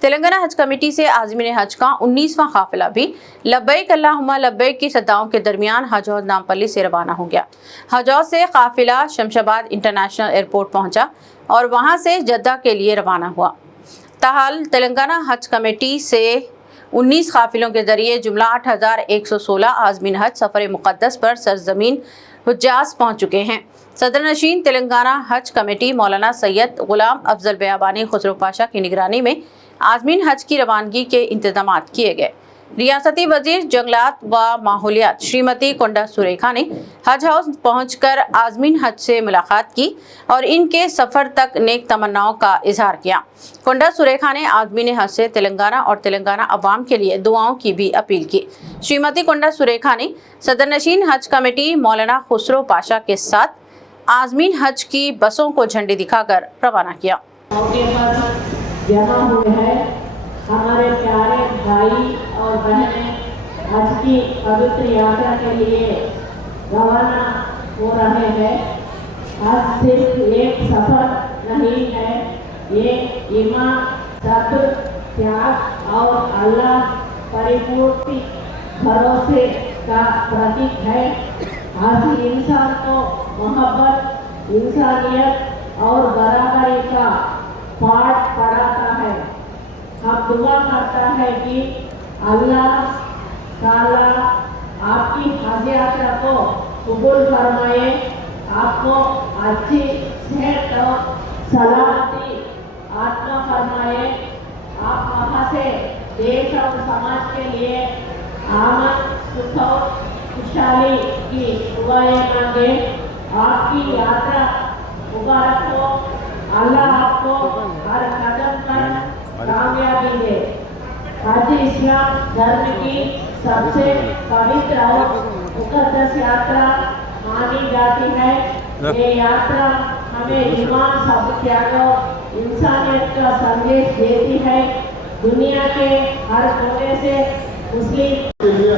تلنگانہ حج committee سے عازمین حج کا 19واں قافلہ بھی لبیک اللہم لبیک کی صداؤں کے درمیان حج حوض نامپلی سے روانہ ہو گیا۔ حج حوض سے قافلہ شمشاباد انٹرنیشنل ایئرپورٹ پہنچا اور وہاں سے جدہ کے لیے روانہ ہوا۔ تاحال تلنگانہ حج کمیٹی سے 19 قافلوں کے ذریعے جملہ 8116 عازمین حج سفر مقدس پر سرزمین حجاز پہنچ چکے ہیں۔ صدر نشین تلنگانہ حج کمیٹی مولانا سید غلام افضل بیابانی خسرو پاشا کی نگرانی میں عازمین حج کی روانگی کے انتظامات کیے گئے۔ ریاستی وزیر جنگلات و ماحولیات شریمتی کنڈا سریکھا نے حج ہاؤس پہنچ کر عازمین حج سے ملاقات کی اور ان کے سفر تک نیک تمناؤں کا اظہار کیا۔ کنڈا سریکھا نے عازمین حج سے تلنگانہ اور تلنگانہ عوام کے لیے دعاؤں کی بھی اپیل کی۔ شریمتی کنڈا سریکھا نے صدر نشین حج کمیٹی مولانا خسرو پاشا کے ساتھ عازمین حج کی بسوں کو جھنڈی دکھا کر روانہ کیا۔ جمع ہوئے ہیں ہمارے پیارے بھائی اور بہنیں حج کی پوتر یاترا کے لیے روانہ ہو رہے ہیں۔ حج صرف ایک سفر نہیں ہے، یہ ایمان، صبر، تیاگ اور اللہ پریپورتی بھروسے کا پرتیک ہے۔ حج انسان کو محبت، انسانیت اور برابری کا پاٹ پڑھاتا ہے۔ ہم دعا کرتا ہے کہ اللہ تعالیٰ آپ کی حج یاترا کو قبول فرمائے، آپ کو اچھی صحت اور سلامتی عطا فرمائے، آپ وہاں سے دیش اور سماج کے لیے امن، سکھ اور خوشحالی کی دعائیں مانگے۔ آپ کی یاترا مبارک ہو، اللہ آپ کو ہر قدم پر کامیابی دے۔ حج اسلام دھرم کی سب سے پوتر اور مقدس یاترا مانی جاتی ہے۔ یہ یاترا ہمیں ایمان، صبر، تیاگ اور انسانیت کا سندیش دیتی ہے۔ دنیا کے ہر کونے سے مسلم کے لیے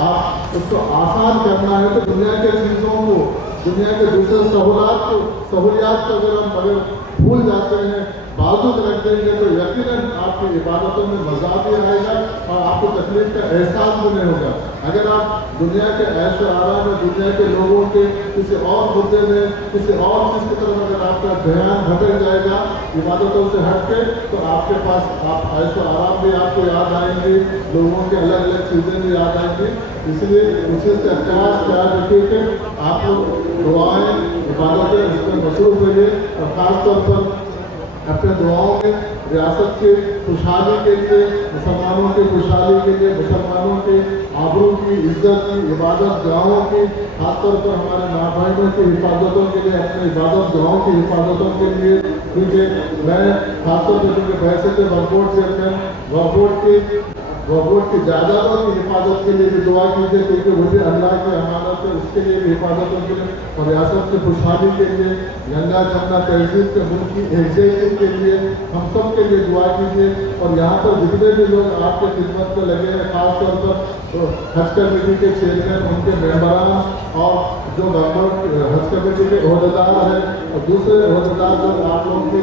آپ اس کو آسان کرنا ہے تو دنیا کے چیزوں کو، دنیا کے دوسرے سہولیات کو اگر بھول جاتے ہیں، بازو رکھ دیں گے تو یقیناً آپ کی عبادتوں میں مزہ بھی آئے گا اور آپ کو تکلیف کا احساس بھی نہیں ہوگا۔ اگر آپ دنیا کے عیش و آرام میں، دنیا کے لوگوں کے کسی اور مدعے میں، کسی اور چیز کی طرف اگر آپ کا دھیان بھٹک جائے گا عبادتوں سے ہٹ کے، تو آپ کے پاس آپ عیش و آرام بھی آپ کو یاد آئیں گے، لوگوں کے الگ الگ چیزیں بھی یاد آئیں گی۔ اس لیے اسی سے خیال رکھیے کہ آپ دعائیں، عبادتیں اس میں مصروف رہیے اور خاص طور پر اپنے دعاؤں میں ریاست کی خوشحالی کے لیے، مسلمانوں کی خوشحالی کے لیے، مسلمانوں کی آبرو کی، عزت کی، عبادت گاہوں کی، خاص طور پر ہمارے ماں بہنوں کی حفاظتوں کے لیے، اپنے عبادت گاہوں کی حفاظتوں کے لیے، کیونکہ میں خاص طور پر کیونکہ بحیثیت وقف بورڈ چیئرمین وقف بورڈ کی جائیدادوں کی حفاظت کے لیے بھی دعا کیجیے، کیونکہ وہ بھی اللہ کی امانت ہے، اس کے لیے بھی حفاظتوں کے لیے اور ریاست کی خوشحالی کے لیے، گنگا جمنا تہذیب کے ملک کی ایکزیکٹو کے لیے ہم سب کے لیے دعا کیجیے۔ اور یہاں پر جتنے بھی لوگ آپ کی خدمت میں لگے ہیں، خاص طور پر حج کمیٹی کے چیئرمین، ان کے ممبران اور جو حج کمیٹی کے عہدیدار ہیں اور دوسرے عہدیدار جو آپ لوگوں کی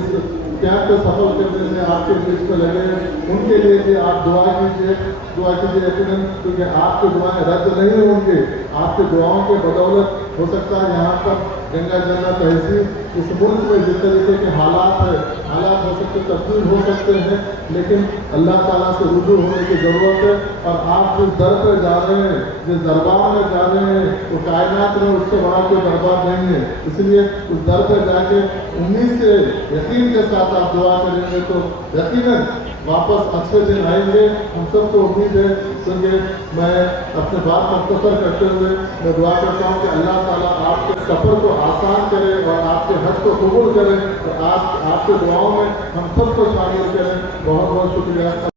کیمپ کو سفل کرنے میں آپ کے بیچ میں لگے ہیں، ان کے لیے بھی آپ دعا کیجیے یقیناً، کیونکہ آپ کی دعائیں رد نہیں ہوں گی۔ آپ کی دعاؤں کے بدولت ہو سکتا ہے یہاں پر گنگا جمنا تہذیب اس ملک میں جس طریقے کے حالات ہو سکتے تبدیل ہو سکتے ہیں، لیکن اللہ تعالیٰ سے رجوع ہونے کی ضرورت ہے۔ اور آپ جس در پہ جا رہے ہیں، جس دربار میں جا رہے ہیں، وہ کائنات میں اس سے بڑا کوئی دربار نہیں ہے، اس لیے اس در پہ جا کے امید سے، یقین کے ساتھ آپ دعا کریں گے تو یقیناً واپس اچھے دن آئیں گے۔ ہم سب کو امید ہے، کیونکہ میں اپنے بات مختصر کرتے ہوئے میں دعا کرتا ہوں کہ اللہ تعالیٰ آپ کے سفر کو آسان کرے اور آپ کے حج کو قبول کرے اور آپ کے دعاؤں میں ہم سب کو شامل کریں۔ بہت بہت شکریہ۔